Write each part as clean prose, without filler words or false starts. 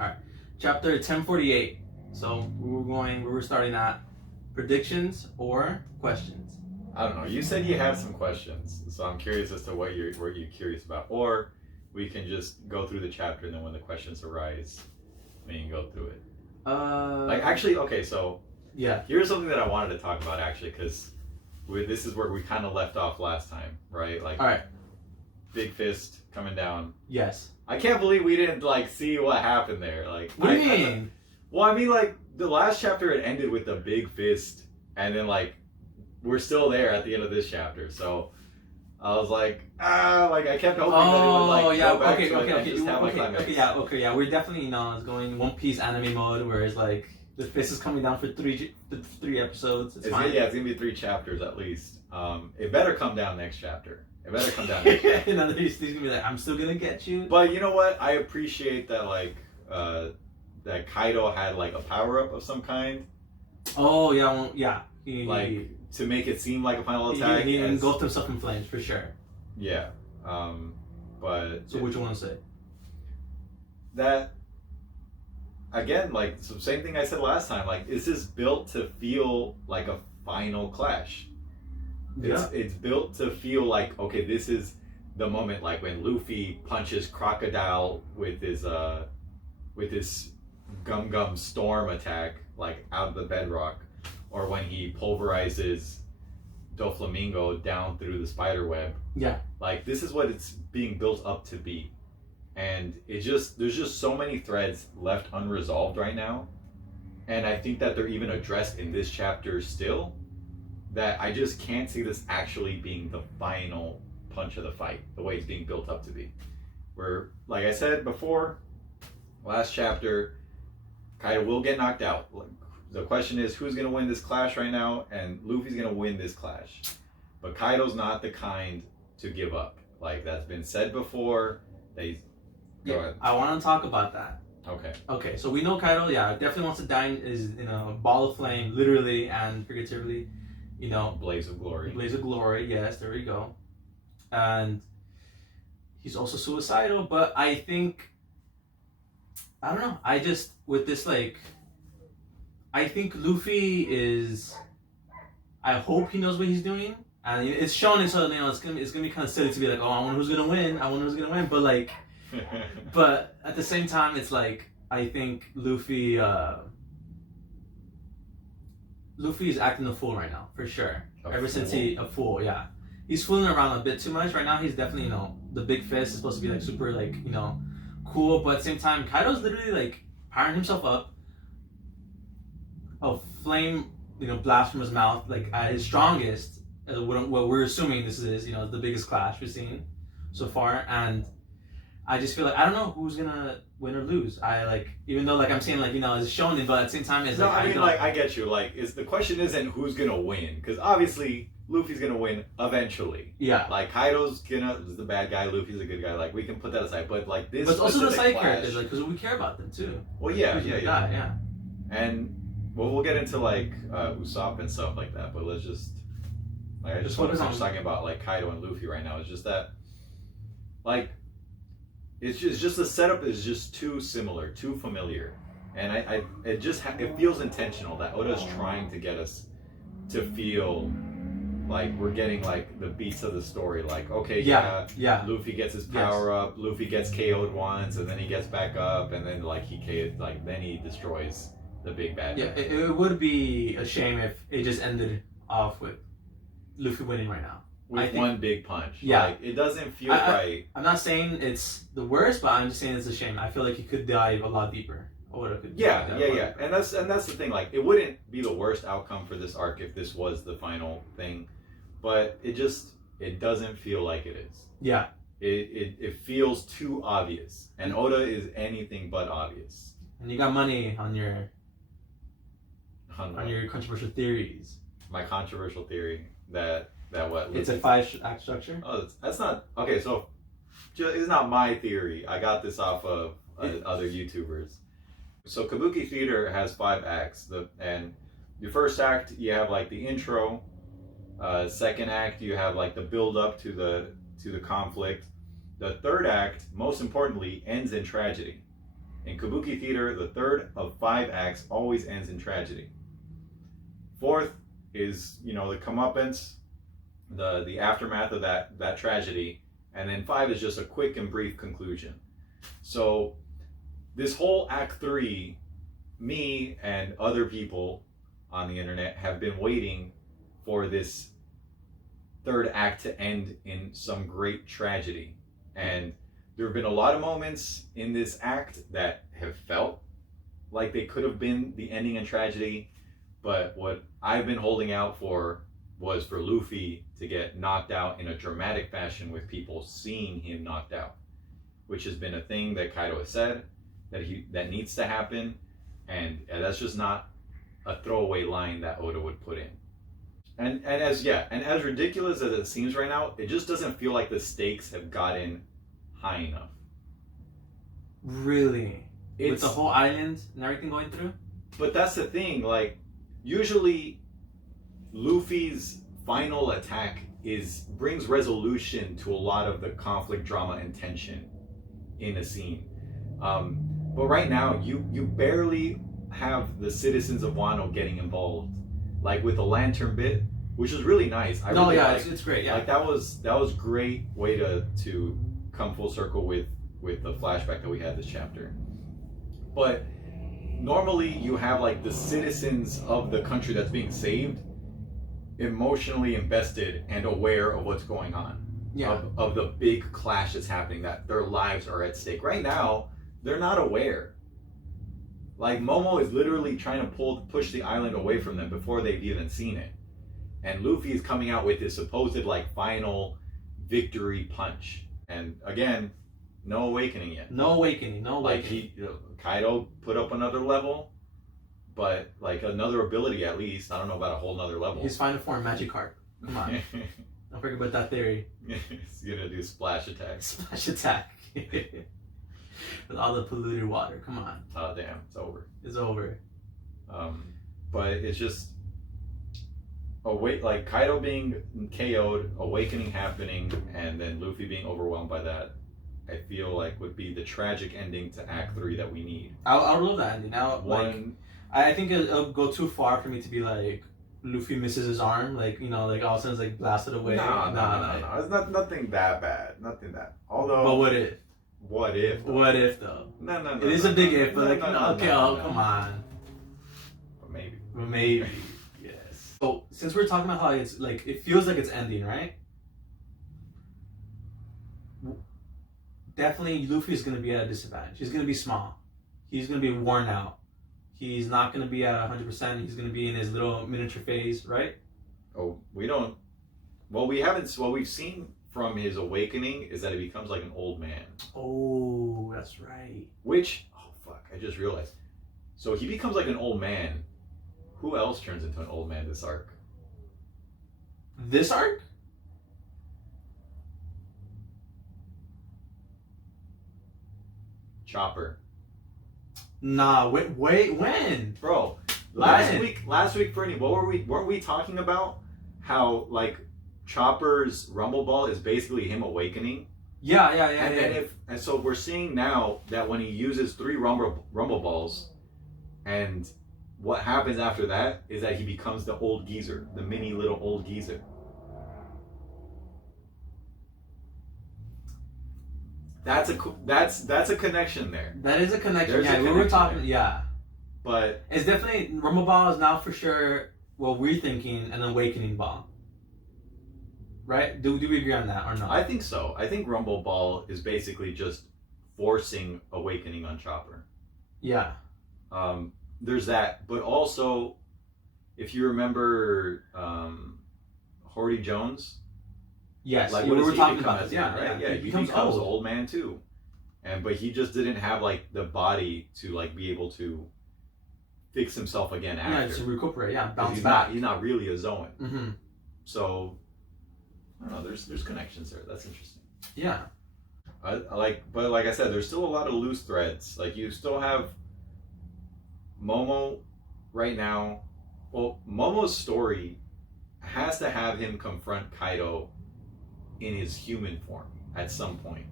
All right. Chapter 1048. So we're starting at predictions or questions. I don't know. You said you had some questions, so I'm curious as to what you're curious about. Or we can just go through the chapter, and then when the questions arise, we can go through it. Okay, so yeah. Here's something that I wanted to talk about actually, because this is where we kind of left off last time, right? Like, all right. Big Fist coming down. Yes. I can't believe we didn't see what happened there. Like, what do you mean? Well, I mean, the last chapter it ended with the Big Fist, and then we're still there at the end of this chapter. So I was like, I kept hoping that it would go back to it and just have a climax. Okay, we're definitely it's going One Piece anime mode, whereas the Fist is coming down for three episodes. It's fine. Yeah, it's gonna be 3 chapters at least. It better come down next chapter. It better come down next chapter. He's gonna be like, I'm still gonna get you. But you know what? I appreciate that that Kaido had a power up of some kind. Oh yeah. To make it seem like a final attack. He engulfed himself in flames for sure. Yeah. But so what you want to say? That again, so same thing I said last time. Is this built to feel like a final clash? It's built to feel like, okay, this is the moment, when Luffy punches Crocodile with his Gum Gum Storm attack, out of the bedrock, or when he pulverizes Doflamingo down through the spider web. Yeah. This is what it's being built up to be. And there's just so many threads left unresolved right now. And I think that they're even addressed in this chapter still, that I just can't see this actually being the final punch of the fight, the way it's being built up to be. Where, like I said before, last chapter, Kaido will get knocked out. The question is, who's going to win this clash right now? And Luffy's going to win this clash. But Kaido's not the kind to give up. That's been said before. Go ahead. I want to talk about that. Okay, so we know Kaido, definitely wants to die in a ball of flame, literally and figuratively. Blaze of glory. Blaze of glory, yes, there we go. And he's also suicidal, but I think, I don't know, with this, I think Luffy is, I hope he knows what he's doing, and it's shown, so, it's gonna be kind of silly to be like, oh, I wonder who's gonna win, but, but at the same time, it's I think Luffy is acting a fool right now, for sure. Since a fool, yeah. He's fooling around a bit too much. Right now, he's definitely, the Big Fist is supposed to be, super, cool. But at the same time, Kaido's literally, powering himself up. A flame, blast from his mouth, at his strongest. What we're assuming this is, the biggest clash we've seen so far. And I just feel I don't know who's gonna win or lose. Even though I'm saying it's shonen, but at the same time it's I get you. The question isn't who's gonna win, because obviously Luffy's gonna win eventually. Yeah. Kaido's the bad guy, Luffy's a good guy. We can put that aside. But this. But also the side characters, because we care about them too. Well, yeah. And we'll get into Usopp and stuff like that. But let's just I just want to finish talking about Kaido and Luffy right now. It's just that it's just the setup is just too similar, too familiar, and it feels intentional that Oda's trying to get us to feel we're getting the beats of the story. Luffy gets his power up, Luffy gets KO'd once, and then he gets back up, and then then he destroys the big bad guy. Yeah, it would be a shame if it just ended off with Luffy winning right now. With one big punch. Yeah. It doesn't feel right. I'm not saying it's the worst, but I'm just saying it's a shame. I feel he could dive a lot deeper. Yeah. And that's the thing. It wouldn't be the worst outcome for this arc if this was the final thing, but it doesn't feel like it is. Yeah. It feels too obvious, and Oda is anything but obvious. And you got money on your controversial theories. My controversial theory that what? It's a 5-act structure? Oh, that's not... Okay, so it's not my theory. I got this off of other YouTubers. So Kabuki Theater has 5 acts. And the first act, you have the intro. Second act, you have the build up to the conflict. The third act, most importantly, ends in tragedy. In Kabuki theater, the third of 5 acts always ends in tragedy. Fourth is, the comeuppance, the aftermath of that tragedy, and then 5 is just a quick and brief conclusion. So this whole Act 3, me and other people on the internet have been waiting for this third act to end in some great tragedy. And there have been a lot of moments in this act that have felt like they could have been the ending in tragedy, but what I've been holding out for was for Luffy to get knocked out in a dramatic fashion with people seeing him knocked out, which has been a thing that Kaido has said that needs to happen, and that's just not a throwaway line that Oda would put in. And as ridiculous as it seems right now, it just doesn't feel like the stakes have gotten high enough. Really? With the whole island and everything going through? But that's the thing, like, usually Luffy's final attack brings resolution to a lot of the conflict, drama, and tension in a scene. But right now, you barely have the citizens of Wano getting involved, like with the lantern bit, which is really nice. It's great. Yeah, like that was great way to come full circle with the flashback that we had this chapter. But normally you have like the citizens of the country that's being saved emotionally invested and aware of what's going on. Yeah. Of the big clash that's happening, that their lives are at stake. Right now, they're not aware. Like, Momo is literally trying to push the island away from them before they've even seen it. And Luffy is coming out with his supposed, like, final victory punch. And again, no awakening yet. No awakening. Like, Kaido put up another level, but, like, another ability at least. I don't know about a whole nother level. His final form, Magikarp. Come on. Don't forget about that theory. He's gonna do splash attack. Splash attack. With all the polluted water. Come on. Oh, damn. It's over. It's over. But it's just... like, Kaido being KO'd, awakening happening, and then Luffy being overwhelmed by that, I feel like would be the tragic ending to Act 3 that we need. I would love that ending. Now, I think it'll go too far for me to be like, Luffy misses his arm, like, all of a sudden it's like blasted away. No. It's nothing that bad. Nothing that. Although. But what if? What if? Though? What if though? No. It is a big if, but come on. But maybe. Yes. So since we're talking about how it's like, it feels like it's ending, right? Definitely, Luffy is going to be at a disadvantage. He's going to be small. He's going to be worn out. He's not going to be at 100%. He's going to be in his little miniature phase, right? Oh, we don't. What we've seen from his awakening is that he becomes like an old man. Oh, that's right. Which, oh fuck, I just realized. So he becomes like an old man. Who else turns into an old man this arc? This arc? Chopper. Nah, wait, when? Bro, last week, Fernie, weren't we talking about how, like, Chopper's Rumble Ball is basically him awakening? Yeah. And so we're seeing now that when he uses 3 Rumble Balls, and what happens after that is that he becomes the old geezer, the mini little old geezer. That's a connection there. That is a connection. There's we were talking. there. Yeah, but it's definitely Rumble Ball is now for sure what we're thinking an awakening ball. Right? Do we agree on that or not? I think so. I think Rumble Ball is basically just forcing awakening on Chopper. Yeah. There's that, but also, if you remember, Horty Jones. Yes, like we were talking about this. Yeah, he becomes old man too, but he just didn't have like the body to like be able to fix himself again after. Yeah, to recuperate. Yeah, bounce back. He's not really a Zoan. Mm-hmm. So I don't know. There's connections there. That's interesting. Yeah. But like I said, there's still a lot of loose threads. Like you still have Momo right now. Well, Momo's story has to have him confront Kaido in his human form at some point.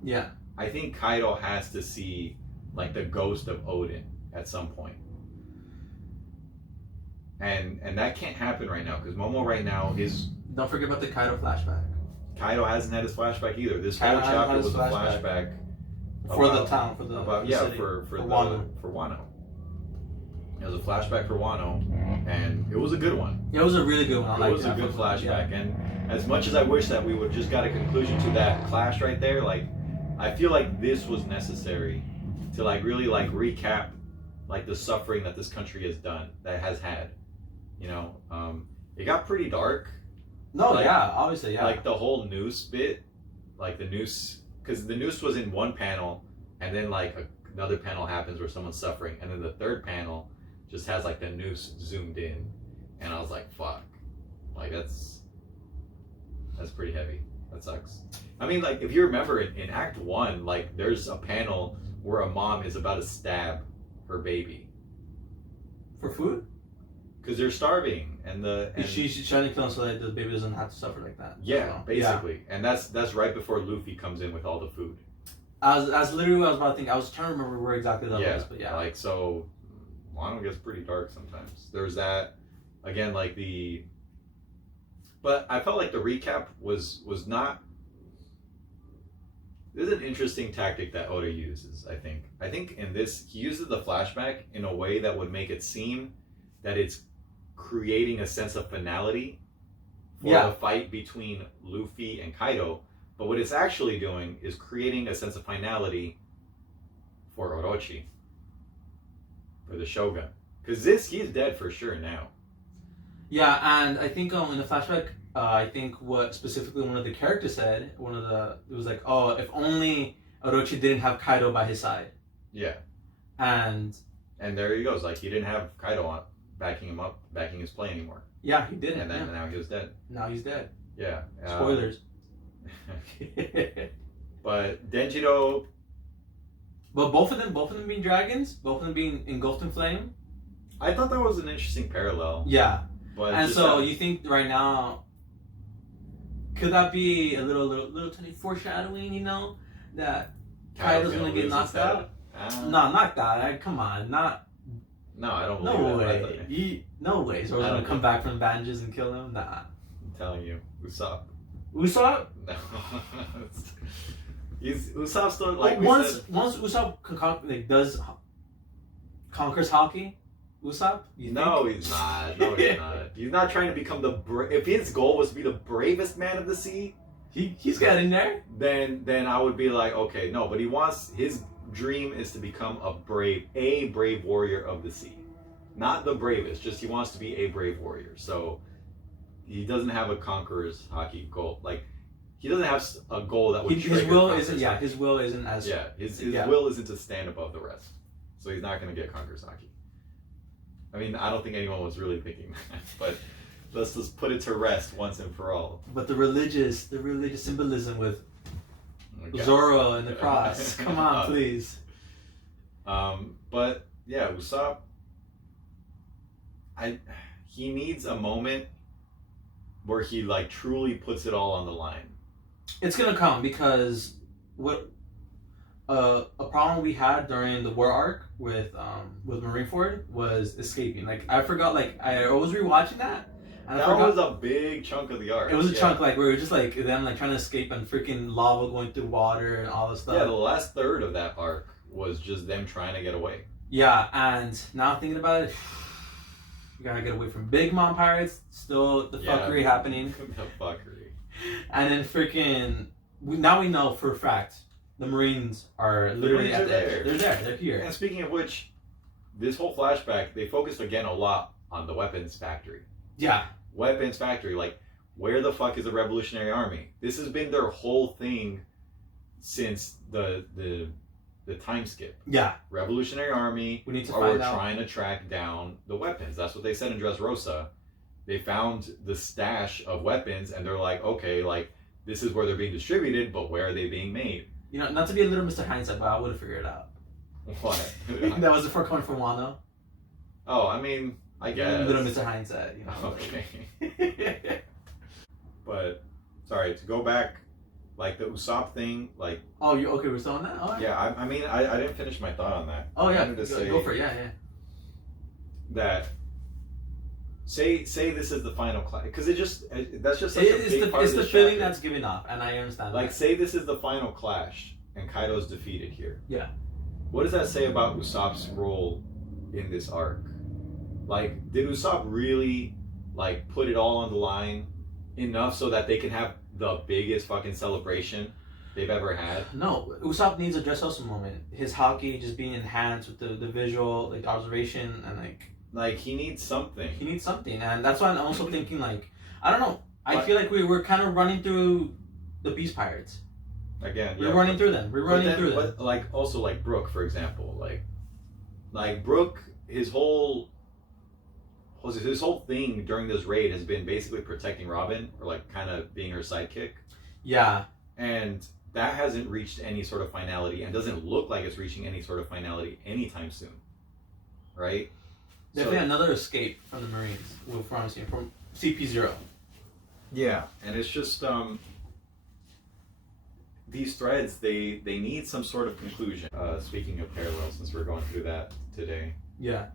Yeah. I think Kaido has to see like the ghost of Odin at some point. And that can't happen right now because Momo right now is. Don't forget about the Kaido flashback. Kaido hasn't had his flashback either. This Kaido whole hasn't chapter had his was a flashback. flashback For the town, for the city. for Wano. Wano. It was a flashback for Wano, and it was a good one. Yeah, it was a really good one. It was a good flashback, and as much as I wish that we would just got a conclusion to that clash right there, like I feel like this was necessary to like really like recap like the suffering that this country has had. You know, it got pretty dark. No, like, yeah, obviously, yeah. Like the whole noose bit, like the noose, because the noose was in one panel, and then like another panel happens where someone's suffering, and then the third panel just has like the noose zoomed in, and I was like, fuck, like that's pretty heavy. That sucks. I mean, like if you remember in Act 1, like there's a panel where a mom is about to stab her baby For food? because they're starving, and she's trying to kill him so that the baby doesn't have to suffer like that. yeah, So, basically, and that's right before Luffy comes in with all the food. As literally what I was about to think. I was trying to remember where exactly that Yeah, was, but yeah. like so, Wano gets pretty dark sometimes. There's that, again, like but I felt like the recap was not. This is an interesting tactic that Oda uses. I think in this he uses the flashback in a way that would make it seem that it's creating a sense of finality for the fight between Luffy and Kaido. But what it's actually doing is creating a sense of finality for Orochi, for the Shogun. Because he's dead for sure now. Yeah, and I think in the flashback, I think what specifically one of the characters said, it was like, oh, if only Orochi didn't have Kaido by his side. Yeah. And there he goes. Like, he didn't have Kaido backing him up, backing his play anymore. Yeah, he didn't. And then now he was dead. Now he's dead. Yeah. Spoilers. But Denjiro. But both of them being dragons, both of them being engulfed in flame. I thought that was an interesting parallel. Yeah. But and so you think right now, could that be a little tiny foreshadowing? You know, that Kaido's gonna get knocked out. No, not that. Come on, not. No, I don't believe no that. way. No way. So we're gonna come back from bandages and kill him. Nah. I'm telling you, Usopp. Usopp? No. Usopp still like once Usopp conquers hockey. Usopp? No, he's not. No, he's not. He's not trying to become if his goal was to be the bravest man of the sea, he's got in there. Then I would be like, okay, no, but his dream is to become a brave warrior of the sea. Not the bravest, just he wants to be a brave warrior. So he doesn't have a conqueror's hockey goal. Like he doesn't have a goal that would his will isn't his will isn't as his will isn't to stand above the rest. So he's not gonna get conqueror's hockey. I mean, I don't think anyone was really thinking that, but let's just put it to rest once and for all. But the religious symbolism with Zoro and the cross. Come on, please. But yeah, Usopp. He needs a moment where he like truly puts it all on the line. It's gonna come because a problem we had during the war arc with Marineford was escaping. Like I forgot. Like I was rewatching that. And that was a big chunk of the arc. It was a chunk, like where it was just like them like trying to escape and freaking lava going through water and all this stuff. Yeah, the last third of that arc was just them trying to get away. Yeah, and now thinking about it, you gotta get away from Big Mom pirates. Still the fuckery happening. The fuckery. And then freaking now we know for a fact the Marines are literally at the edge. They're there. They're here. And speaking of which, this whole flashback they focused again a lot on the weapons factory. Yeah. Weapons factory, like where the fuck is the Revolutionary Army? This has been their whole thing since the time skip. Yeah. Revolutionary Army. We need to find out. Trying to track down the weapons. That's what they said in Dressrosa. They found the stash of weapons and they're like, okay, like this is where they're being distributed, but where are they being made? You know, not to be a little Mr. Hindsight, but I would have figured it out. What? That was before coming from Wano. Oh, I mean, I guess. Little Mr. Hindsight, you know. Okay. But sorry, to go back, Like the Usopp thing, like Oh, you okay? We're still on that. All right. yeah. I mean, I didn't finish my thought on that. Oh I yeah. wanted to say Go for it. Yeah, yeah. that. Say this is the final class because that's just such a big part It's of the this feeling chapter. that's giving off, and I understand. Like that. say this is the final clash and Kaido's defeated here. Yeah. What does that say about Usopp's role in this arc? Like, did Usopp really like put it all on the line enough so that they can have the biggest fucking celebration they've ever had? No, Usopp needs a Dressrosa moment. His hockey just being enhanced with the visual, like the observation, and Like he needs something. he needs something, and that's why I'm also thinking like I don't know. I But- feel like we're kind of running through the Beast Pirates. Again, We're running through them. We're running through them. But like also like Brook, for example, like Brook, his whole thing during this raid has been basically protecting Robin or like kind of being her sidekick, Yeah, and that hasn't reached any sort of finality and doesn't look like it's reaching any sort of finality anytime soon, right? definitely another escape from the Marines. From CP0. Yeah, and it's just these threads they need some sort of conclusion. Speaking of parallels, since we're going through that today, Yeah,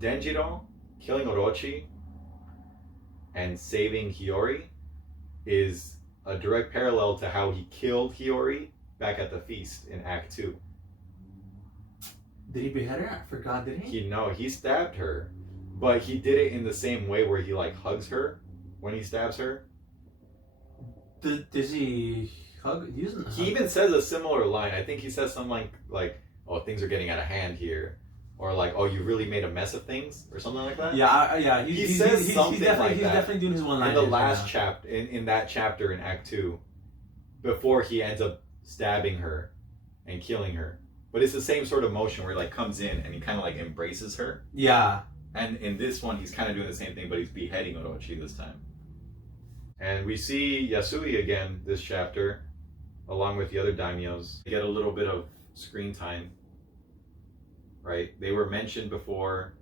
Denjiro killing Orochi and saving Hiyori is a direct parallel to how he killed Hiyori back at the feast in Act 2. did he behead her? I forgot. Did he? He stabbed her, but he did it in the same way where he like hugs her when he stabs her. Does he hug? He doesn't. He hug. even says a similar line. I think he says something like oh, things are getting out of hand here, or like oh, you really made a mess of things, or something like that. Yeah. He says something like he's that. definitely doing his one line. In the last chapter, in that chapter in Act 2, before he ends up stabbing her and killing her. But it's the same sort of motion where he like comes in and he kind of like embraces her. Yeah. And in this one, he's kind of doing the same thing, but he's beheading Orochi this time. And we see Yasui again this chapter, along with the other daimyos. They get a little bit of screen time, right? They were mentioned before.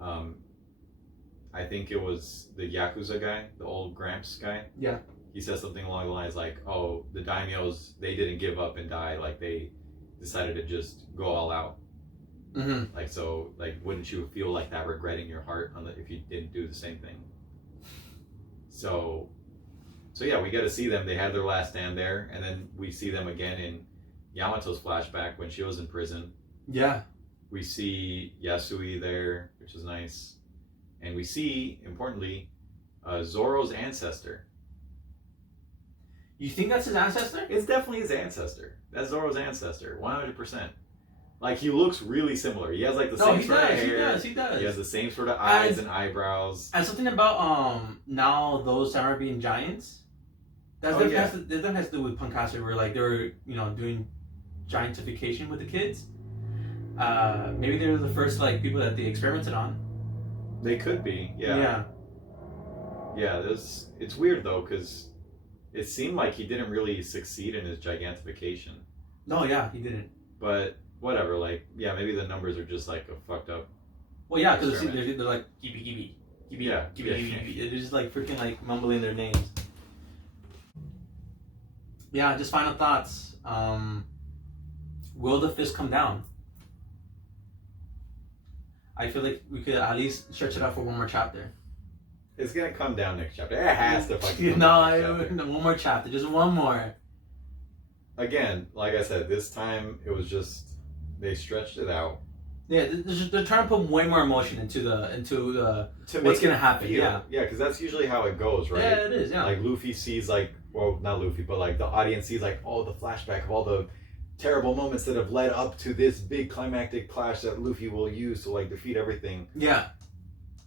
I think it was the Yakuza guy, the old Gramps guy. Yeah. He says something along the lines like, oh, the daimyos, they didn't give up and die. Like, they decided to just go all out. Mm-hmm. Like, so, like, wouldn't you feel like that regret in your heart if you didn't do the same thing? So yeah, we get to see them. They had their last stand there, and then we see them again in Yamato's flashback when she was in prison. Yeah. We see Yasui there, which is nice. And we see, importantly, Zoro's ancestor. You think that's his ancestor? It's definitely his ancestor. That's Zoro's ancestor, 100%. Like, he looks really similar. He has, like, the same sort of hair. He does. He has the same sort of eyes and eyebrows. And something about now those samurai being giants. That definitely has to do with Punkatsu, where like they were doing giantification with the kids. Maybe they were the first like people that they experimented on. They could be, yeah. It's weird though, because it seemed like he didn't really succeed in his gigantification. No, yeah, he didn't. But whatever, like, yeah, maybe the numbers are just like a fucked up. Well, yeah, because they're like gibi. Yeah. They're just like freaking like mumbling their names. Yeah, just final thoughts. Will the fist come down? I feel like we could at least stretch it out for one more chapter. It's gonna come down next chapter. It has to fucking come down next chapter. No, one more chapter, just one more. Again, like I said, this time it was just they stretched it out. Yeah, they're trying to put way more emotion into To what's make gonna it happen. feel. Yeah, Yeah, because that's usually how it goes, right? yeah, it is. Yeah, Like Luffy sees like, well, not Luffy, but like the audience sees like, oh, the flashback of all the terrible moments that have led up to this big climactic clash that Luffy will use to like defeat everything. yeah.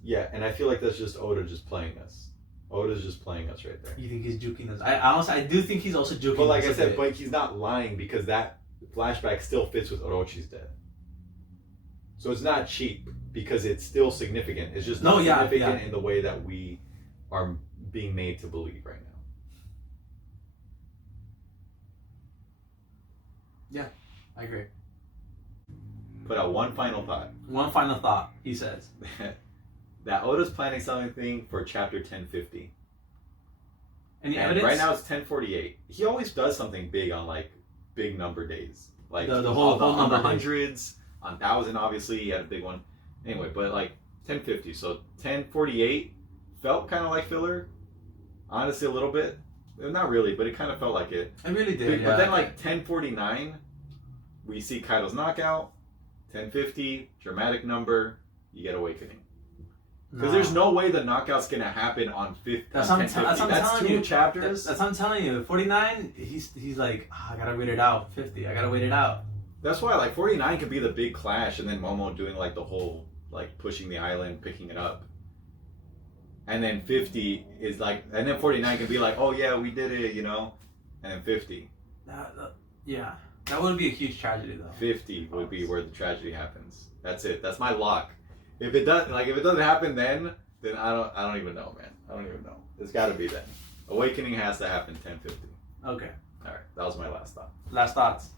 Yeah, and I feel like that's just Oda just playing us. Oda's just playing us right there. You think he's juking us? I do think he's also juking. But like us I a said, bit. but he's not lying because that flashback still fits with Orochi's death. So it's not cheap because it's still significant. It's just not significant in the way that we are being made to believe right now. Yeah, I agree. Put out one final thought. One final thought, he says. That Oda's planning something for chapter 1050. Any And evidence? right now it's 1048. He always does something big on like big number days, like The whole on number the days. hundreds, on 1,000. Obviously, he had a big one. Anyway, but like 1050. So 1048 felt kind of like filler. Honestly, a little bit. Not really, but it kind of felt like it. I really did. But then like 1049, we see Kaido's knockout. 1050, dramatic number. You get Awakening. Because there's no way the knockout's gonna happen on 50. That's what I'm telling two you. chapters. That's what I'm telling you. 49, he's like, I gotta wait it out. 50, I gotta wait it out. That's why like 49 could be the big clash, and then Momo doing like the whole like pushing the island, picking it up. And then 50 is like, and then 49 can be like, oh yeah, we did it, you know. And then 50. Yeah, that would be a huge tragedy though. 50 would be where the tragedy happens. That's it. That's my lock. If it doesn't happen then I don't even know, man. I don't even know. It's got to be then. Awakening has to happen 1050. Okay. All right, that was my last thought. Last thoughts.